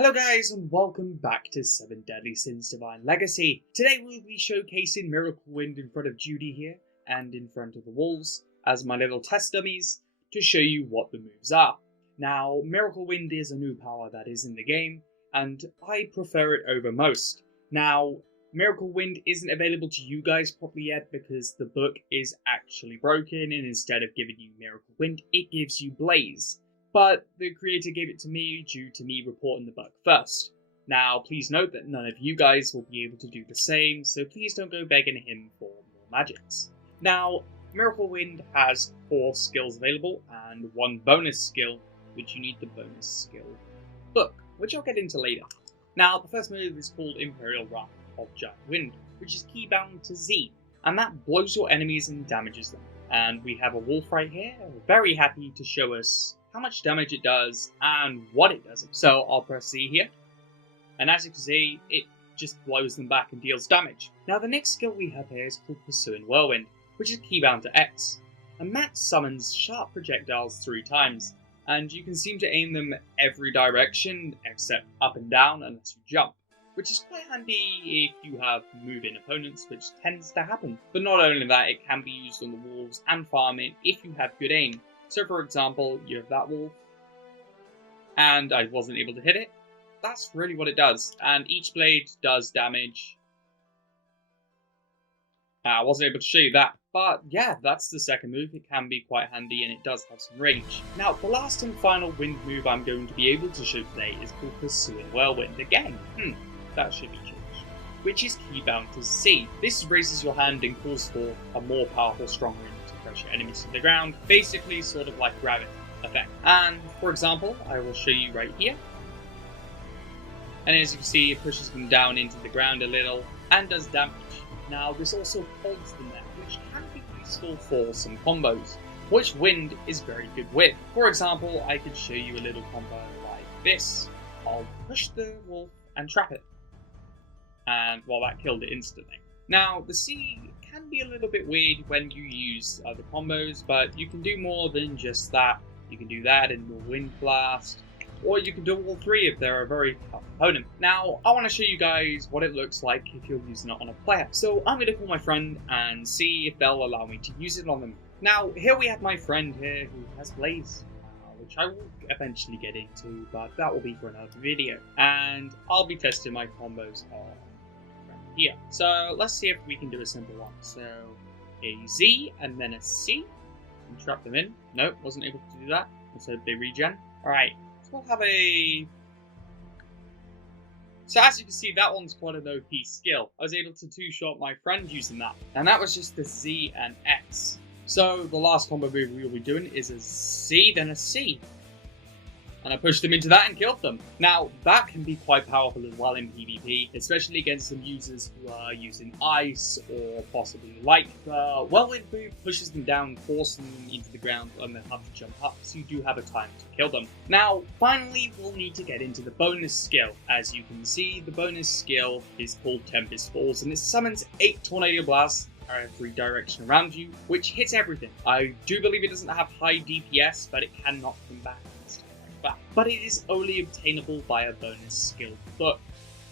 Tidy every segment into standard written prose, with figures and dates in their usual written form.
Hello guys and welcome back to 7 Deadly Sins Divine Legacy. Today we'll be showcasing Miracle Wind in front of Judy here and in front of the wolves as my little test dummies to show you what the moves are. Now Miracle Wind is a new power that is in the game and I prefer it over most. Now Miracle Wind isn't available to you guys properly yet because the book is actually broken and instead of giving you Miracle Wind it gives you Blaze. But the creator gave it to me due to me reporting the bug first. Now, please note that none of you guys will be able to do the same, so please don't go begging him for more magics. Now, Miracle Wind has 4 skills available and 1 bonus skill, which you need the bonus skill book, which I'll get into later. Now, the first move is called Imperial Wrath of Giant Wind, which is keybound to Z, and that blows your enemies and damages them. And we have a wolf right here, very happy to show us how much damage it does and what it does. So I'll press Z here, and as you can see, it just blows them back and deals damage. Now the next skill we have here is called Pursuing Whirlwind, which is keybound to X, and that summons sharp projectiles 3 times, and you can seem to aim them every direction except up and down unless you jump, which is quite handy if you have moving opponents, which tends to happen. But not only that, it can be used on the wolves and farming if you have good aim. So for example, you have that wolf, and I wasn't able to hit it. That's really what it does, and each blade does damage. I wasn't able to show you that, but yeah, that's the second move. It can be quite handy, and it does have some range. Now, the last and final wind move I'm going to be able to show today is called Pursuing Whirlwind. Again, that should be changed. Which is keybound to C. This raises your hand and calls for a more powerful, strong wind to pressure enemies to the ground, basically sort of like gravity effect. And for example, I will show you right here. And as you can see, it pushes them down into the ground a little and does damage. Now this also holds them there, which can be useful for some combos, which wind is very good with. For example, I could show you a little combo like this. I'll push the wolf and trap it. And well, that killed it instantly. Now, the C can be a little bit weird when you use other combos, but you can do more than just that. You can do that in your Wind Blast, or you can do all 3 if they're a very tough opponent. Now, I want to show you guys what it looks like if you're using it on a player. So I'm going to call my friend and see if they'll allow me to use it on them. Now, here we have my friend here who has Blaze, which I will eventually get into, but that will be for another video. And I'll be testing my combos on here. So let's see if we can do a simple one. So a Z and then a C and trap them in. Nope, wasn't able to do that. Let's hope they regen. Alright, so we'll have a... So as you can see, that one's quite an OP skill. I was able to 2-shot my friend using that. And that was just the Z and X. So the last combo move we'll be doing is a Z, then a C. And I pushed them into that and killed them. Now, that can be quite powerful as well in PvP, especially against some users who are using ice or possibly light. The Whirlwind move pushes them down, forcing them into the ground, and they have to jump up, so you do have a time to kill them. Now, finally, we'll need to get into the bonus skill. As you can see, the bonus skill is called Tempest Falls, and it summons 8 Tornado Blasts every direction around you, which hits everything. I do believe it doesn't have high DPS, but it can knock them back. But it is only obtainable by a bonus skill book.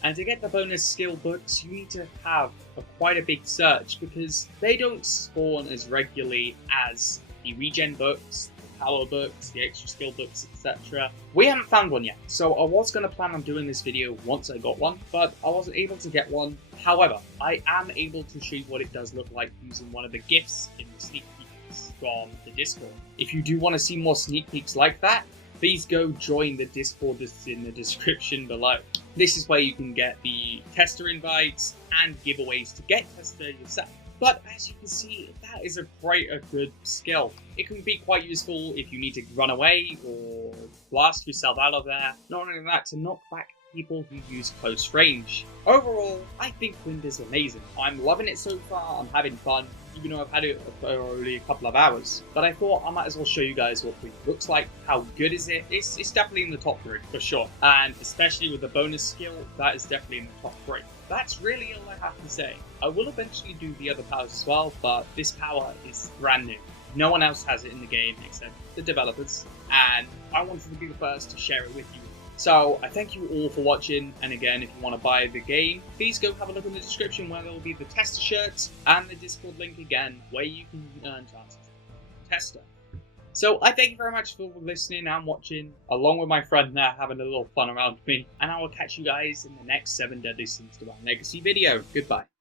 And to get the bonus skill books, you need to have quite a big search because they don't spawn as regularly as the regen books, the power books, the extra skill books, etc. We haven't found one yet, so I was going to plan on doing this video once I got one, but I wasn't able to get one. However, I am able to show you what it does look like using one of the gifts in the sneak peeks from the Discord. If you do want to see more sneak peeks like that, please go join the Discord that's in the description below. This is where you can get the tester invites and giveaways to get tester yourself. But as you can see, that is quite a good skill. It can be quite useful if you need to run away or blast yourself out of there. Not only that, to knock back people who use close range. Overall, I think Wind is amazing. I'm loving it so far, I'm having fun, even though I've had it for only a couple of hours. But I thought I might as well show you guys what it looks like, how good is it. It's definitely in the top 3, for sure. And especially with the bonus skill, that is definitely in the top 3. That's really all I have to say. I will eventually do the other powers as well, but this power is brand new. No one else has it in the game except the developers, and I wanted to be the first to share it with you. So I thank you all for watching, and again, if you want to buy the game, please go have a look in the description where there will be the tester shirts and the Discord link again, where you can earn chances to tester. So I thank you very much for listening and watching, along with my friend there having a little fun around me, and I will catch you guys in the next 7 Deadly Sins to Our Legacy video. Goodbye.